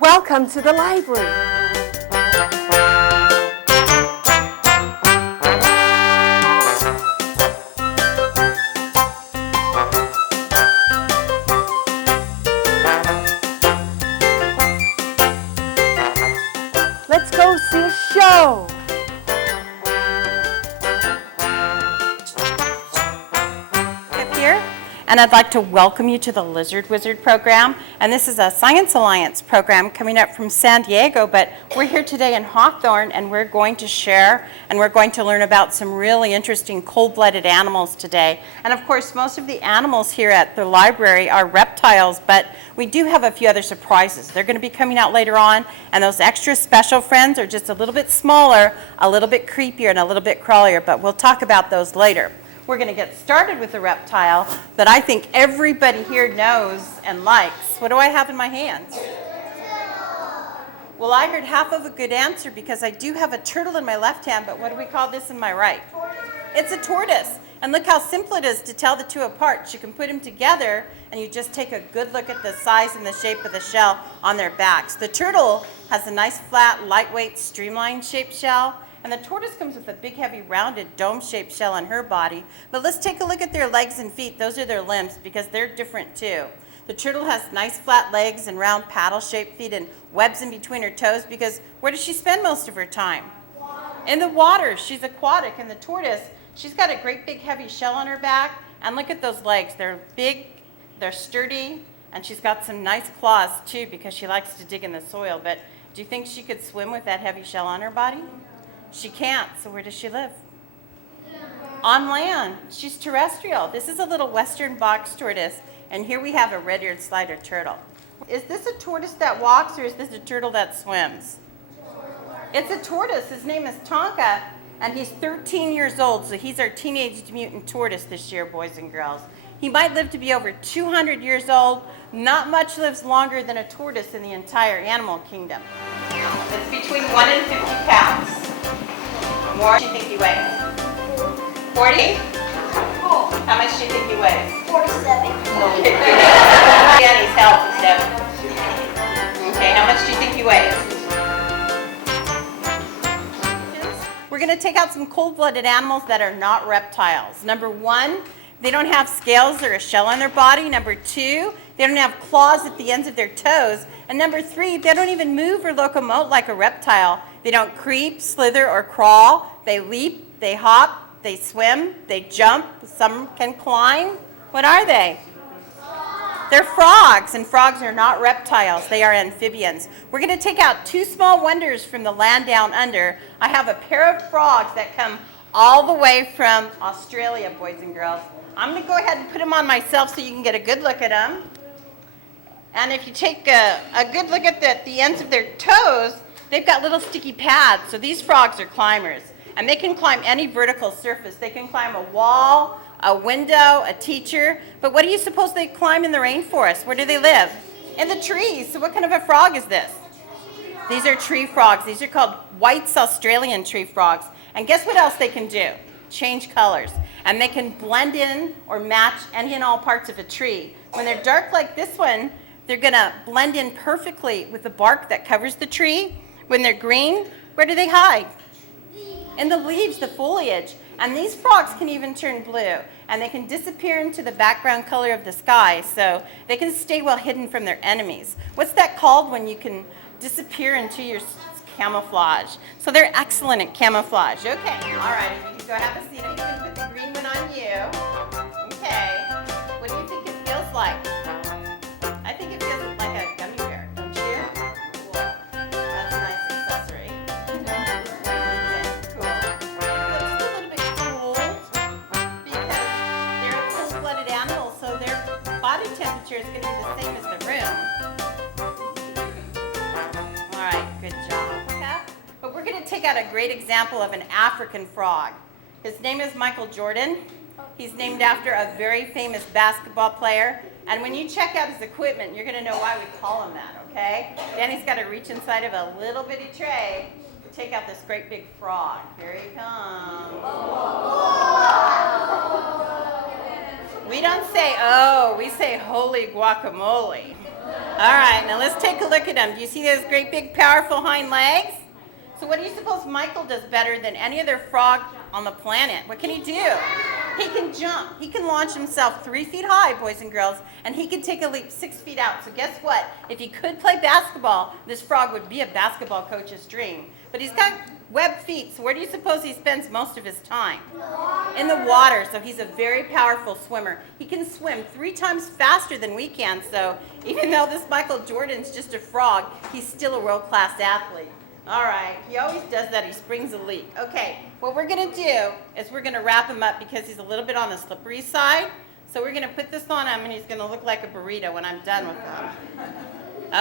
Welcome to the library. Let's go see a show. Here, and I'd like to welcome you to the Lizard Wizard program. And this is a Science Alliance program coming up from San Diego, but we're here today in Hawthorne, and we're going to share and we're going to learn about some really interesting cold-blooded animals today. And of course, most of the animals here at the library are reptiles, but we do have a few other surprises. They're going to be coming out later on, and those extra special friends are just a little bit smaller, a little bit creepier, and a little bit crawlier, but we'll talk about those later. We're going to get started with a reptile that I think everybody here knows and likes. What do I have in my hands? Well, I heard half of a good answer because I do have a turtle in my left hand, but what do we call this in my right? It's a tortoise. And look how simple it is to tell the two apart. You can put them together and you just take a good look at the size and the shape of the shell on their backs. The turtle has a nice flat, lightweight, streamlined shaped shell. And the tortoise comes with a big, heavy, rounded, dome-shaped shell on her body. But let's take a look at their legs and feet. Those are their limbs because they're different too. The turtle has nice flat legs and round paddle-shaped feet and webs in between her toes because where does she spend most of her time? In the water. She's aquatic. And the tortoise, she's got a great big heavy shell on her back. And look at those legs. They're big, they're sturdy, and she's got some nice claws too because she likes to dig in the soil. But do you think she could swim with that heavy shell on her body? She can't, so where does she live? On land. She's terrestrial. This is a little western box tortoise, and here we have a red-eared slider turtle. Is this a tortoise that walks, or is this a turtle that swims? It's a tortoise. His name is Tonka, and he's 13 years old, so he's our teenage mutant tortoise this year, boys and girls. He might live to be over 200 years old. Not much lives longer than a tortoise in the entire animal kingdom. It's between 1 and 50 pounds. More do you think he weighs? 40? How much do you think he weighs? 47. Okay. Danny's help is 70. Okay, how much do you think he weighs? We're going to take out some cold-blooded animals that are not reptiles. Number 1, they don't have scales or a shell on their body. Number 2, they don't have claws at the ends of their toes. And number 3, they don't even move or locomote like a reptile. They don't creep, slither, or crawl. They leap, they hop, they swim, they jump. Some can climb. What are they? They're frogs, and frogs are not reptiles. They are amphibians. We're going to take out 2 small wonders from the land down under. I have a pair of frogs that come all the way from Australia, boys and girls. I'm going to go ahead and put them on myself so you can get a good look at them. And if you take a good look at the ends of their toes, they've got little sticky pads. So these frogs are climbers. And they can climb any vertical surface. They can climb a wall, a window, a teacher. But what do you suppose they climb in the rainforest? Where do they live? In the trees. So what kind of a frog is this? These are tree frogs. These are called White's Australian tree frogs. And guess what else they can do? Change colors. And they can blend in or match any and all parts of a tree. When they're dark like this one, they're going to blend in perfectly with the bark that covers the tree. When they're green, where do they hide? In the leaves, the foliage. And these frogs can even turn blue. And they can disappear into the background color of the sky, so they can stay well hidden from their enemies. What's that called when you can disappear into your camouflage? So they're excellent at camouflage. Okay, all right, you can go have a seat. You can put the green one on you. Okay, what do you think it feels like? I think it feels like a gummy bear, don't you? Cool. That's a nice accessory. Cool. It's a little bit cold because they're a cold-blooded animal, so their body temperature is going to be the same as the room. All right, good job. Okay? But we're going to take out a great example of an African frog. His name is Michael Jordan. He's named after a very famous basketball player. And when you check out his equipment, you're going to know why we call him that, okay? Danny's got to reach inside of a little bitty tray to take out this great big frog. Here he comes. We don't say, oh, we say holy guacamole. All right, now let's take a look at him. Do you see those great big powerful hind legs? So what do you suppose Michael does better than any other frog on the planet? What can he do? He can jump. He can launch himself 3 feet high, boys and girls, and he can take a leap 6 feet out. So guess what? If he could play basketball, this frog would be a basketball coach's dream. But he's got webbed feet, so where do you suppose he spends most of his time? In the water, so he's a very powerful swimmer. He can swim 3 times faster than we can, so even though this Michael Jordan's just a frog, he's still a world-class athlete. All right, he always does that. He springs a leak. Okay, what we're going to do is we're going to wrap him up because he's a little bit on the slippery side. So we're going to put this on him, and he's going to look like a burrito when I'm done with him.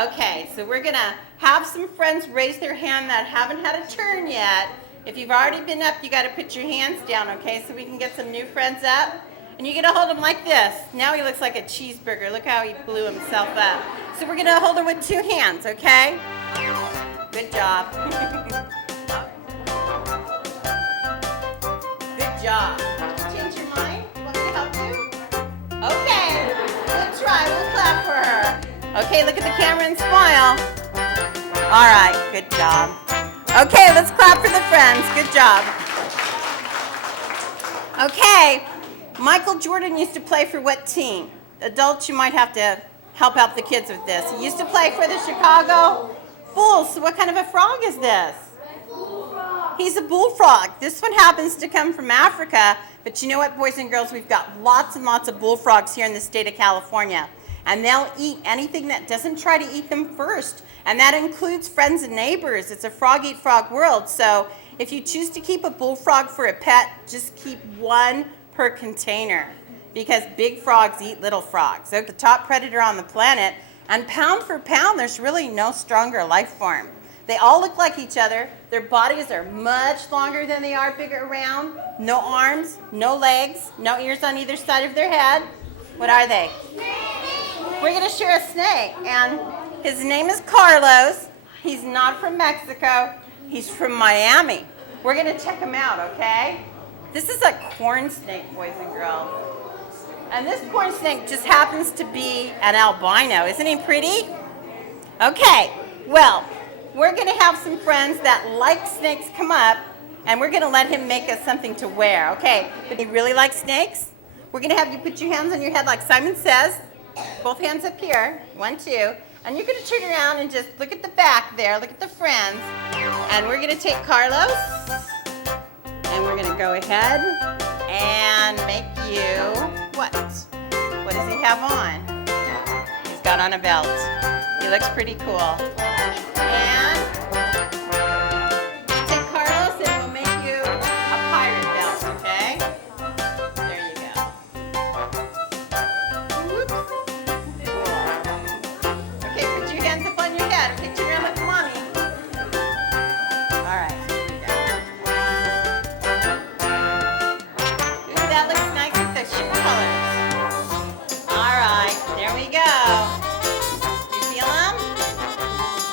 Okay, so we're going to have some friends raise their hand that haven't had a turn yet. If you've already been up, you got to put your hands down, okay, so we can get some new friends up. And you're going to hold him like this. Now he looks like a cheeseburger. Look how he blew himself up. So we're going to hold him with 2 hands, okay? Good job. Good job. Change your mind? You want me to help you? Okay. Good try. We'll clap for her. Okay, look at the camera and smile. All right. Good job. Okay, let's clap for the friends. Good job. Okay. Michael Jordan used to play for what team? Adults, you might have to help out the kids with this. He used to play for the Chicago Bulls. So what kind of a frog is this? He's a bullfrog. This one happens to come from Africa, but you know what, boys and girls? We've got lots and lots of bullfrogs here in the state of California, and they'll eat anything that doesn't try to eat them first, and that includes friends and neighbors. It's a frog-eat-frog world, so if you choose to keep a bullfrog for a pet, just keep 1 per container, because big frogs eat little frogs. They're the top predator on the planet. And pound for pound, there's really no stronger life form. They all look like each other. Their bodies are much longer than they are bigger around. No arms, no legs, no ears on either side of their head. What are they? We're going to share a snake. And his name is Carlos. He's not from Mexico. He's from Miami. We're going to check him out, okay? This is a corn snake, boys and girls. And this corn snake just happens to be an albino. Isn't he pretty? Okay, well, we're going to have some friends that like snakes come up, and we're going to let him make us something to wear, okay? But he really likes snakes? We're going to have you put your hands on your head like Simon says. Both hands up here. 1, 2. And you're going to turn around and just look at the back there. Look at the friends. And we're going to take Carlos, and we're going to go ahead and make you... What? What does he have on? He's got on a belt. He looks pretty cool. And take Carlos and we'll make you a pirate belt, okay? There you go. Whoops. Cool. Okay, put your hands up on your head. Okay, turn around with mommy. All right, here we go. Ooh, that looks nice with the shoe colors. All right, there we go. Do you feel them?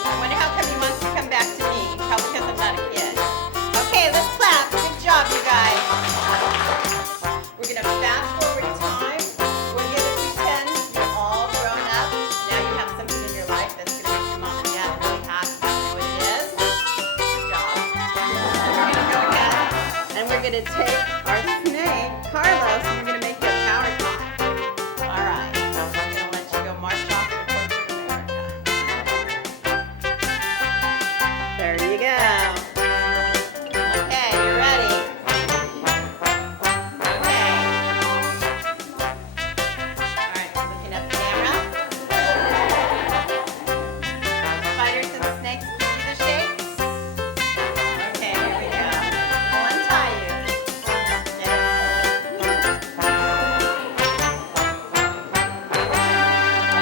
I wonder how come he wants to come back to me. Probably because I'm not a kid. Okay, let's clap. Good job, you guys. We're going to fast forward time. We're going to pretend you're all grown up. Now you have something in your life that's going to make your mom and dad really happy. You know what it is? Good job. We're going to go ahead and we're going to take our snake, Carlos, and we're going to make you a power top. All right. I'm going to let you go march off to corporate America. There you go. Okay, you ready? Okay. All right, looking at the camera. Spiders and snakes, can you do the shakes? Okay, here we go. We'll untie you.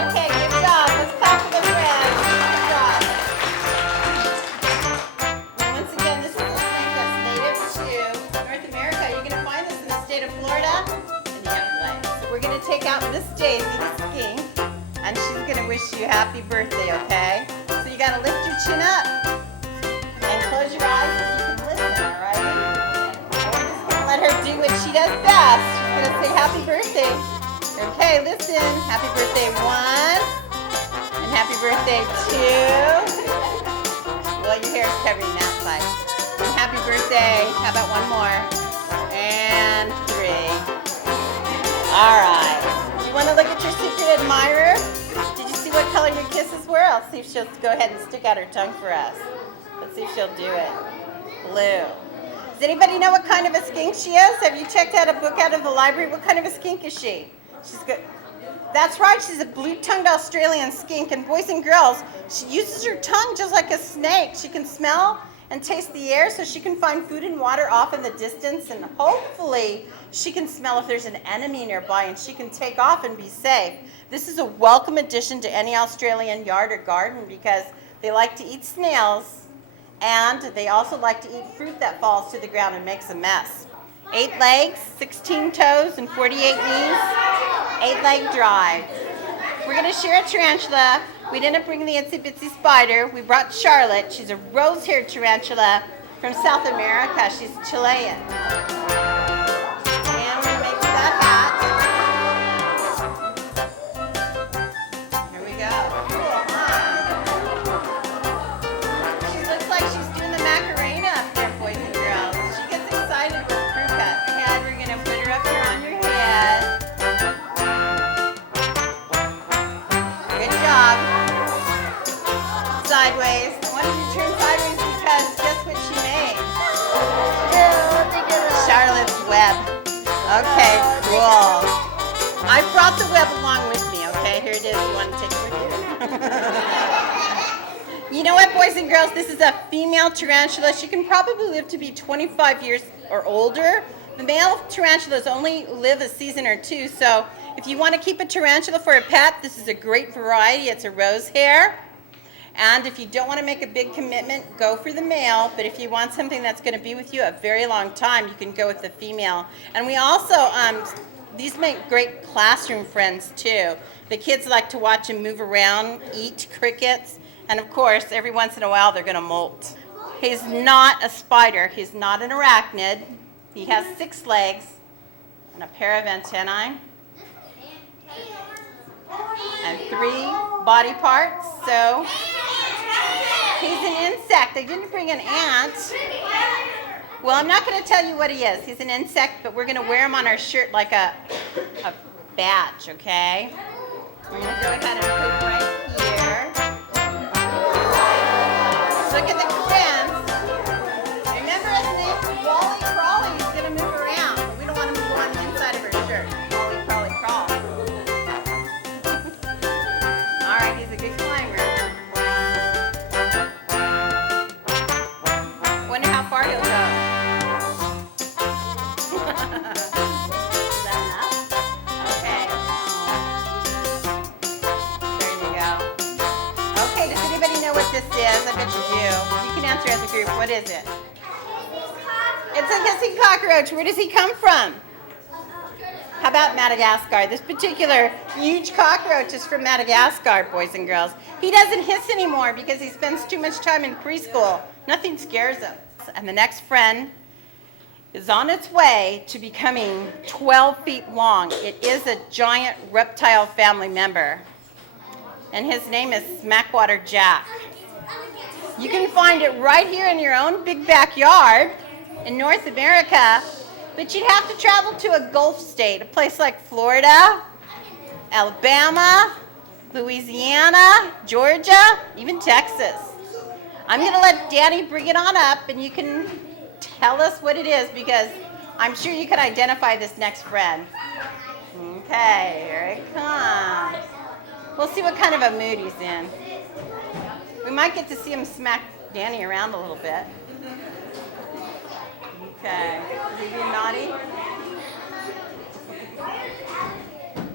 Okay, good job. Let's clap for the friends. Good job. And once again, this is a snake that's native to North America. You're going to find this in the state of Florida, and you have legs. So we're going to take out Miss Daisy, the skink, and she's going to wish you happy birthday, okay? So you got to lift your chin up and close your eyes so you can listen, all right? And we're just going to let her do what she does best. She's going to say happy birthday. Okay, listen. Happy birthday 1. And happy birthday 2. Well, your hair's covering that side. And happy birthday. How about one more? And 3. All right. Do you want to look at your secret admirer? Did you see what color your kisses were? I'll see if she'll go ahead and stick out her tongue for us. Let's see if she'll do it. Blue. Does anybody know what kind of a skink she is? Have you checked out a book out of the library? What kind of a skink is she? She's good. That's right, she's a blue-tongued Australian skink. And boys and girls, she uses her tongue just like a snake. She can smell and taste the air, so she can find food and water off in the distance, and hopefully she can smell if there's an enemy nearby, and she can take off and be safe. This is a welcome addition to any Australian yard or garden because they like to eat snails, and they also like to eat fruit that falls to the ground and makes a mess. 8 legs, 16 toes, and 48 knees. 8-leg drive. We're going to share a tarantula. We didn't bring the itsy bitsy spider. We brought Charlotte. She's a rose-haired tarantula from South America. She's Chilean. And we're going to make that hat. Here we go. Cool, huh? She looks like she's doing the Macarena up there, boys and girls. She gets excited with the fruit cut. And we're going to put her up here on your head. Good job. Sideways. I wanted you to turn sideways because guess what she made? Charlotte's web. Okay, cool. I brought the web along with me, okay? Here it is. You want to take it with you? You know what, boys and girls? This is a female tarantula. She can probably live to be 25 years or older. The male tarantulas only live a season or 2, so if you want to keep a tarantula for a pet, this is a great variety. It's a rose hair. And if you don't want to make a big commitment, go for the male. But if you want something that's going to be with you a very long time, you can go with the female. And we also, these make great classroom friends too. The kids like to watch them move around, eat crickets. And of course, every once in a while, they're going to molt. He's not a spider. He's not an arachnid. He has 6 legs and a pair of antennae. And 3 body parts, so he's an insect. I didn't bring an ant. Well, I'm not going to tell you what he is. He's an insect, but we're going to wear him on our shirt like a badge, okay? We're going to go ahead and put him right here. Look at the fins. Remember his name's Wally Crawly. He's going to move around, but we don't want him to go on the inside of our shirt. Wally Crawly crawl. He's a good climber. Wonder how far he'll go. Is that enough? Okay. There you go. Okay, does anybody know what this is? I bet you do. You can answer as a group. What is it? It's a hissing cockroach. Where does he come from? How about Madagascar? This particular huge cockroach is from Madagascar, boys and girls. He doesn't hiss anymore because he spends too much time in preschool. Nothing scares him. And the next friend is on its way to becoming 12 feet long. It is a giant reptile family member. And his name is Smackwater Jack. You can find it right here in your own big backyard in North America. But you'd have to travel to a Gulf state, a place like Florida, Alabama, Louisiana, Georgia, even Texas. I'm going to let Danny bring it on up, and you can tell us what it is, because I'm sure you can identify this next friend. Okay, here it comes. We'll see what kind of a mood he's in. We might get to see him smack Danny around a little bit. Okay, is he being naughty?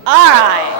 All right.